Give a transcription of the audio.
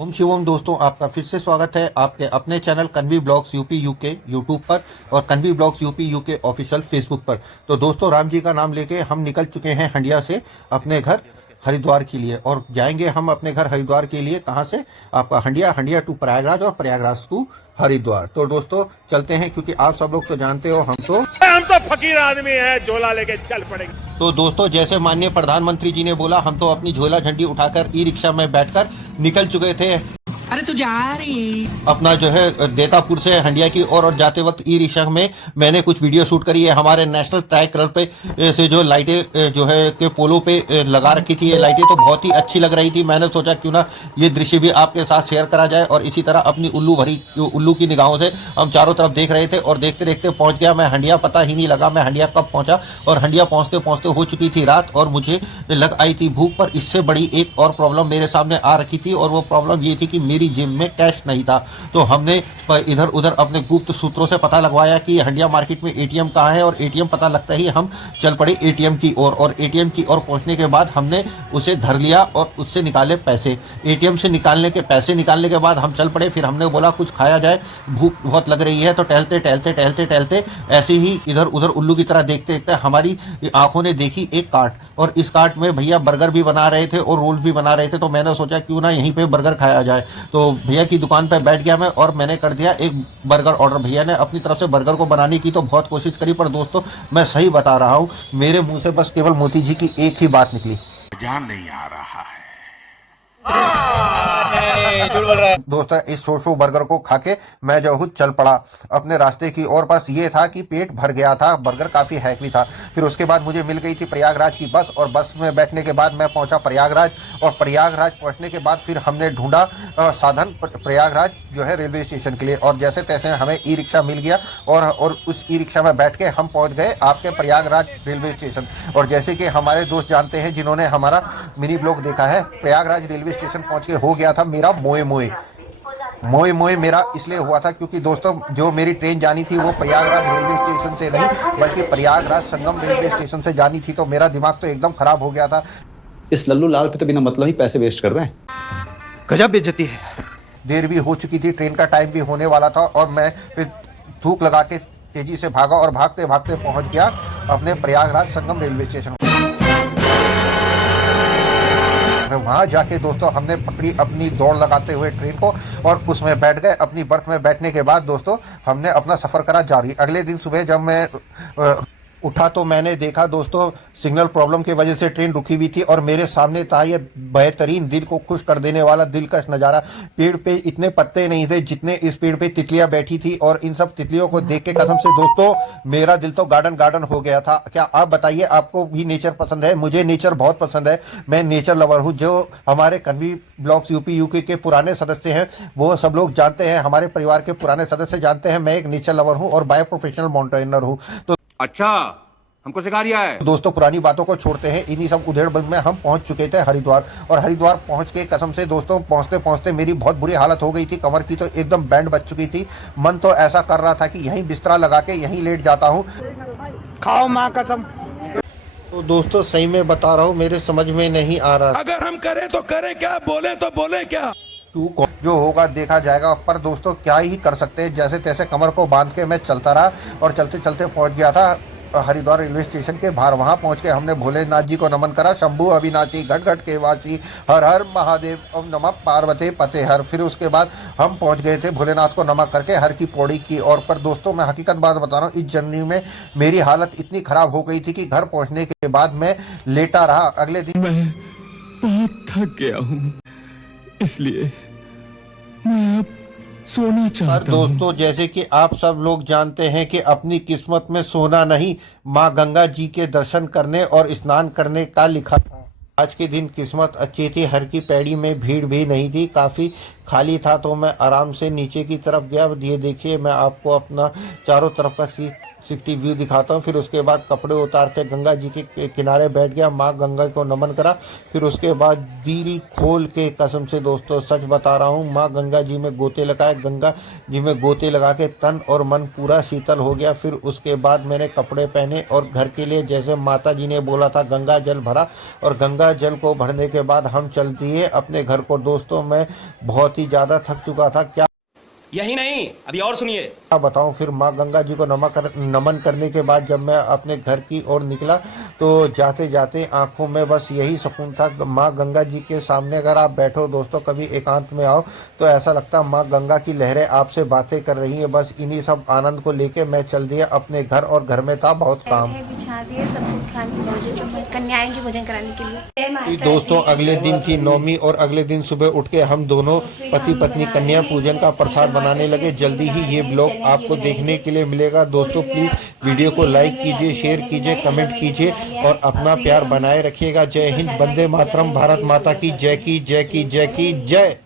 ओम शिवम दोस्तों, आपका फिर से स्वागत है आपके अपने channel Kanvi blogs UP UK YouTube पर और Kanvi blogs UP UK official Facebook पर। तो दोस्तों, राम जी का नाम लेके हम निकल चुके हैं हंडिया से अपने घर हरिद्वार के लिए, और जाएंगे हम अपने घर हरिद्वार के लिए। कहाँ से? आपका हंडिया, हंडिया टू प्रयागराज और प्रयागराज टू हरिद्वार। तो दोस्तों चलते हैं, क्योंकि आप सब लोग तो जानते हो हम तो फकीर आदमी है, झोला लेके चल पड़ेंगे। तो दोस्तों, जैसे माननीय प्रधानमंत्री जी ने बोला, हम तो अपनी झोला झंडी उठाकर ई रिक्शा में बैठकर निकल चुके थे। अरे तू जा रही अपना जो है देतापुर से हंडिया की और जाते वक्त ई रिक्शा में मैंने कुछ वीडियो शूट करी है। हमारे नेशनल ट्रैक कलर पे से जो लाइटें जो है के पोलो पे लगा रखी थी, ये लाइटें तो बहुत ही अच्छी लग रही थी। मैंने सोचा क्यों ना ये दृश्य भी आपके साथ शेयर करा जाए, और इसी तरह अपनी उल्लू की निगाहों से हम चारों तरफ देख रहे थे। और देखते देखते पहुंच गया मैं हंडिया। पता ही नहीं लगा मैं हंडिया कब पहुंचा, और हंडिया पहुंचते पहुंचते हो चुकी थी रात, और मुझे लग आई थी भूख। पर इससे बड़ी एक और प्रॉब्लम मेरे सामने आ रखी थी, और वो प्रॉब्लम ये थी कि मेरी जेब में कैश नहीं था। तो हमने इधर उधर अपने गुप्त सूत्रों से पता लगवाया कि हंडिया मार्केट में एटीएम कहाँ है, और एटीएम पता लगता ही हम चल पड़े एटीएम की ओर। और एटीएम की ओर पहुंचने के बाद हमने उसे धर लिया और उससे निकाले पैसे। एटीएम से पैसे निकालने के बाद हम चल पड़े। फिर हमने बोला कुछ खाया जाए, भूख बहुत लग रही है। तो टहलते टहलते टहलते टहलते ऐसे ही इधर उधर उल्लू की तरह देखते देखते हमारी आंखों ने देखी एक कार्ट, और इस कार्ट में भैया बर्गर भी बना रहे थे और रोल भी बना रहे थे। तो मैंने सोचा क्यों ना यहीं पे बर्गर खाया जाए। तो भैया की दुकान पे बैठ गया मैं, और मैंने कर दिया एक बर्गर ऑर्डर। भैया ने अपनी तरफ से बर्गर को बनाने की तो बहुत कोशिश करी, पर दोस्तों मैं सही बता रहा हूँ, मेरे मुंह से बस केवल मोती जी की एक ही बात निकली, जान नहीं आ रहा है। दोस्तों इस शो बर्गर को खा के मैं जो हूँ चल पड़ा अपने रास्ते की ओर। बस ये था कि पेट भर गया था, बर्गर काफ़ी हैवी था। फिर उसके बाद मुझे मिल गई थी प्रयागराज की बस, और बस में बैठने के बाद मैं पहुंचा प्रयागराज। और प्रयागराज पहुंचने के बाद फिर हमने ढूंढा साधन प्रयागराज जो है रेलवे स्टेशन के लिए, और जैसे तैसे हमें ई रिक्शा मिल गया, और उस ई रिक्शा में बैठ के हम पहुँच गए आपके प्रयागराज रेलवे स्टेशन। और जैसे कि हमारे दोस्त जानते हैं जिन्होंने हमारा मिनी ब्लॉग देखा है, प्रयागराज रेलवे स्टेशन पहुँच के हो गया था मेरा मोए मोए मेरा इसलिए हुआ था क्योंकि दोस्तों जो मेरी ट्रेन जानी थी वो प्रयागराज रेलवे स्टेशन से नहीं बल्कि प्रयागराज संगम रेलवे स्टेशन से जानी थी। तो मेरा दिमाग तो एकदम खराब हो गया था। इस लल्लू लाल पे तो बिना मतलब ही पैसे वेस्ट कर रहे हैं। गजब बेइज्जती है। देर भी हो चुकी थी, ट्रेन का टाइम भी होने वाला था, और मैं फिर थूक लगा के तेजी से भागा, और भागते भागते पहुंच गया अपने प्रयागराज संगम रेलवे स्टेशन। वहां जाके दोस्तों हमने पकड़ी अपनी दौड़ लगाते हुए ट्रेन को, और उसमें बैठ गए। अपनी बर्थ में बैठने के बाद दोस्तों हमने अपना सफर करा जारी। अगले दिन सुबह जब मैं उठा तो मैंने देखा दोस्तों सिग्नल प्रॉब्लम की वजह से ट्रेन रुकी हुई थी, और मेरे सामने था ये बेहतरीन दिल को खुश कर देने वाला दिलकश नज़ारा। पेड़ पे इतने पत्ते नहीं थे जितने इस पेड़ पे तितलियां बैठी थी, और इन सब तितलियों को देख के कसम से दोस्तों मेरा दिल तो गार्डन गार्डन हो गया था। क्या आप बताइए, आपको भी नेचर पसंद है? मुझे नेचर बहुत पसंद है, मैं नेचर लवर हूँ। जो हमारे कन्वी ब्लॉग्स यूपी यूके के पुराने सदस्य हैं वो सब लोग जानते हैं, हमारे परिवार के पुराने सदस्य जानते हैं मैं एक नेचर लवर हूँ और बाय प्रोफेशनल माउंटेनर हूँ। तो अच्छा, हमको सिखा रिया है। दोस्तों पुरानी बातों को छोड़ते हैं, इन्हीं सब उधेड़बुन में हम पहुंच चुके थे हरिद्वार। और हरिद्वार पहुंच के कसम से दोस्तों पहुंचते पहुंचते मेरी बहुत बुरी हालत हो गई थी, कमर की तो एकदम बैंड बज चुकी थी। मन तो ऐसा कर रहा था कि यहीं बिस्तरा लगा के यहीं लेट जाता हूं। खाओ माँ कसम। तो दोस्तों सही में बता रहा हूं, मेरे समझ में नहीं आ रहा अगर हम करें तो करें क्या, बोले तो बोले क्या। जो होगा देखा जाएगा। पर दोस्तों क्या ही कर सकते हैं, जैसे तैसे कमर को बांध के मैं चलता रहा, और चलते चलते पहुंच गया था हरिद्वार रेलवे स्टेशन के बाहर। वहां पहुंच के हमने भोलेनाथ जी को नमन करा। शंभू अविनाशी घट घट के वासी, हर हर महादेव, ओम नमः पार्वती पते हर। फिर उसके बाद हम पहुंच गए थे भोलेनाथ को नमक करके हर की पौड़ी की ओर। पर दोस्तों मैं हकीकत बात बता रहा हूँ, इस जर्नी में मेरी हालत इतनी खराब हो गई थी कि घर पहुंचने के बाद मैं लेटा रहा। अगले दिन मैं बहुत थक गया हूँ, इसलिए मैं अब सोना पर चाहता हूँ। दोस्तों जैसे कि आप सब लोग जानते हैं कि अपनी किस्मत में सोना नहीं, माँ गंगा जी के दर्शन करने और स्नान करने का लिखा था। आज के दिन किस्मत अच्छी थी, हर की पैड़ी में भीड़ भी नहीं थी, काफ़ी खाली था तो मैं आराम से नीचे की तरफ गया। ये देखिए मैं आपको अपना चारों तरफ का 360 व्यू दिखाता हूँ। फिर उसके बाद कपड़े उतार के गंगा जी के किनारे बैठ गया, माँ गंगा को नमन करा। फिर उसके बाद दिल खोल के, कसम से दोस्तों सच बता रहा हूँ, माँ गंगा जी में गोते लगाए। गंगा जी में गोते लगा के तन और मन पूरा शीतल हो गया। फिर उसके बाद मैंने कपड़े पहने और घर के लिए जैसे माता जी ने बोला था गंगा जल भरा, और गंगा जल को भरने के बाद हम चल दिए अपने घर को। दोस्तों मैं बहुत ही ज़्यादा थक चुका था, क्या यही नहीं, अभी और सुनिए। क्या बताऊं। फिर माँ गंगा जी को नमन करने के बाद जब मैं अपने घर की ओर निकला तो जाते जाते आंखों में बस यही सुकून था। माँ गंगा जी के सामने अगर आप बैठो दोस्तों, कभी एकांत में आओ, तो ऐसा लगता माँ गंगा की लहरें आपसे बातें कर रही हैं। बस इन्हीं सब आनंद को लेके मैं चल दिया अपने घर, और घर में था बहुत काम। बिछा दिए सबको कन्याएं की भोजन कराने के लिए। दोस्तों अगले दिन की नौमी, और अगले दिन सुबह उठ के हम दोनों पति पत्नी कन्या पूजन का प्रसाद बनाने लगे। जल्दी ही ये ब्लॉग आपको देखने के लिए मिलेगा। दोस्तों प्लीज वीडियो को लाइक कीजिए, शेयर कीजिए, कमेंट कीजिए और अपना प्यार बनाए रखिएगा। जय हिंद, वंदे मातरम, भारत माता की जय की जय की जय की जय।